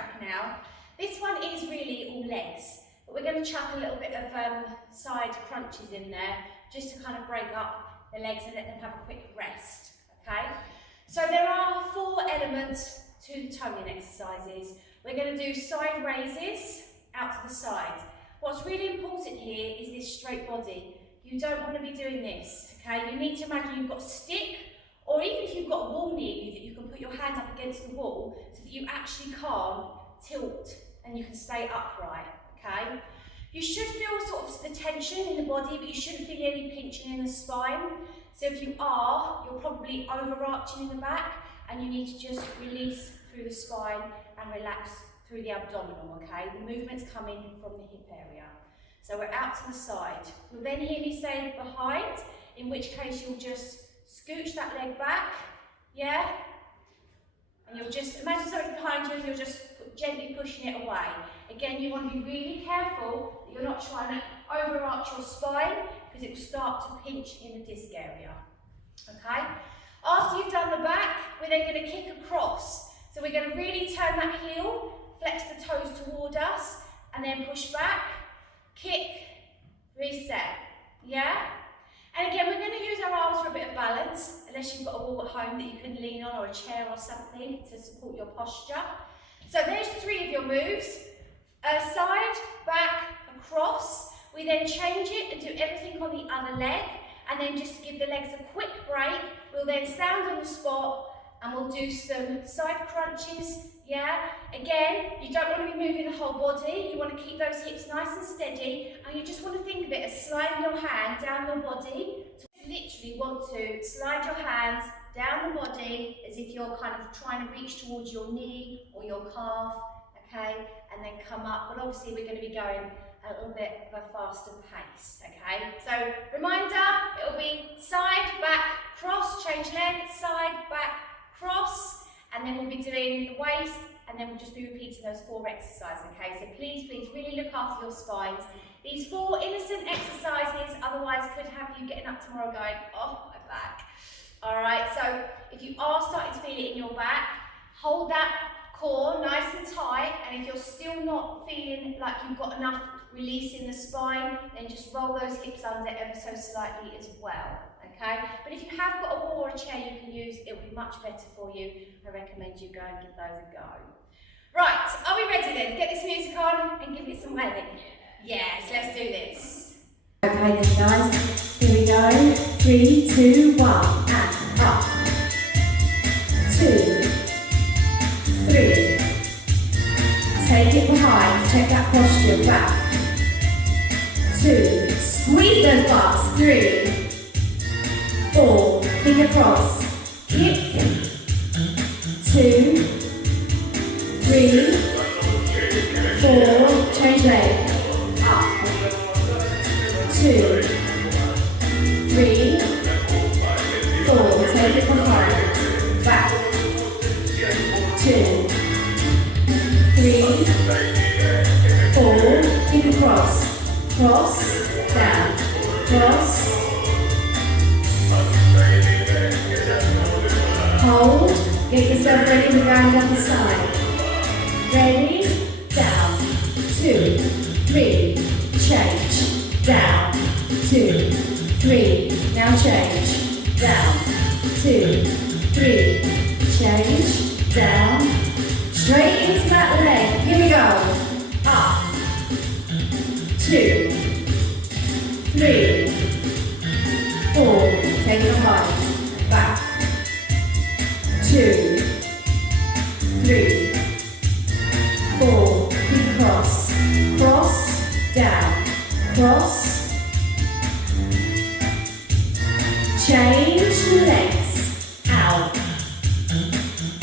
track now. This one is really all legs, but we're going to chuck a little bit of side crunches in there just to kind of break up the legs and let them have a quick rest, okay? So there are 4 elements to the toning exercises. We're going to do side raises out to the side. What's really important here is this straight body. You don't want to be doing this, okay? You need to imagine you've got a stick, or even if you've got a wall near you, that you can put your hand up against the wall so that you actually can't tilt and you can stay upright, okay? You should feel sort of the tension in the body, but you shouldn't feel any pinching in the spine. So if you are, you're probably overarching in the back, and you need to just release through the spine and relax through the abdominal, okay? The movement's coming from the hip area. So we're out to the side. You'll then hear me say behind, in which case you'll just scooch that leg back, yeah? And you'll just, imagine something behind you and you're just gently pushing it away. Again, you want to be really careful that you're not trying to overarch your spine, because it will start to pinch in the disc area, okay? After you've done the back, we're then going to kick across. So we're going to really turn that heel, flex the toes toward us, and then push back, kick, reset, yeah? And again, we're going to use our arms for a bit of balance, unless you've got a wall at home that you can lean on, or a chair or something to support your posture. So there's 3 of your moves, side, back, across. We then change it and do everything on the other leg, and then just give the legs a quick break. We'll then stand on the spot and we'll do some side crunches, yeah? Again, you don't want to be moving the whole body. You want to keep those hips nice and steady, and you just want to think of it as sliding your hand down your body. You literally want to slide your hands down the body as if you're kind of trying to reach towards your knee or your calf, okay? And then come up, but obviously we're going to be going a little bit of a faster pace, okay? So, reminder, it'll be side, back, cross, change leg, side, back, cross, and then we'll be doing the waist, and then we'll just be repeating those 4 exercises, okay? So please, please really look after your spines. These 4 innocent exercises otherwise could have you getting up tomorrow going, oh, my back. All right, so if you are starting to feel it in your back, hold that core nice and tight, and if you're still not feeling like you've got enough release in the spine, then just roll those hips under ever so slightly as well, okay? But if you have got a wall or a chair you can use, it'll be much better for you. I recommend you go and give those a go. Right, are we ready then? Get this music on and give it some webbing. Yes, let's do this. Okay then guys, here we go. 3, 2, 1, and up. 2, 3. Take it behind, check that posture, back. 2, squeeze those butts, 3, 4, kick across, kick, 2, 3, 4, change leg, up, 2, 3, 4, take it behind, back, 2, 3, 4, kick across, cross, down, cross, hold, get yourself ready to go down the side, ready, down, 2, 3, change, down, 2, 3, now change, down, 2, 3, change, down, straight into that leg, here we go, up, 2, 3, 4, take it behind, back, 2, 3, 4, keep cross, cross, down, cross, change legs, out,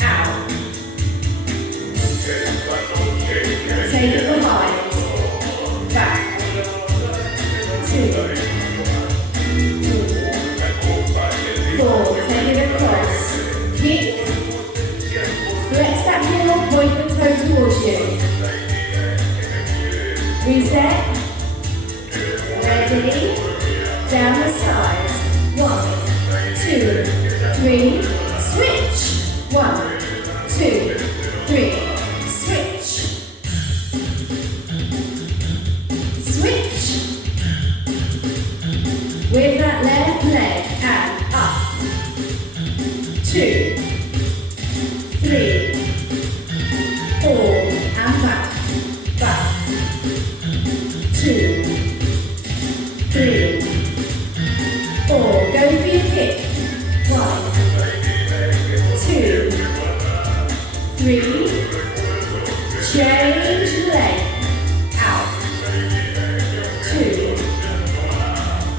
out, take it behind, back, 2, 4, take it across, kick, flex that heel, point the toe towards you, reset, ready, down the sides, 1, 2, 3, switch, 1, 2, 3, switch, 2, 3, 4, and back, back, 2, 3, 4, go for your kick, 1, 2, 3, change leg, out, 2,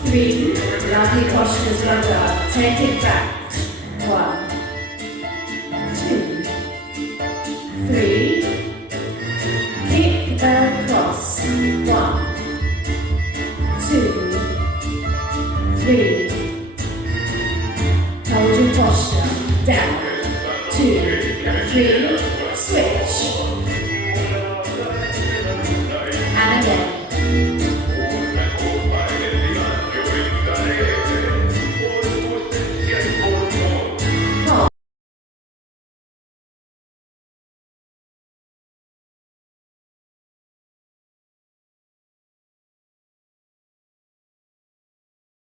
3, lovely postures, well done, take it back, 1, 2, 3, kick across, 1, 2, 3, hold your posture, down, 2, 3, switch,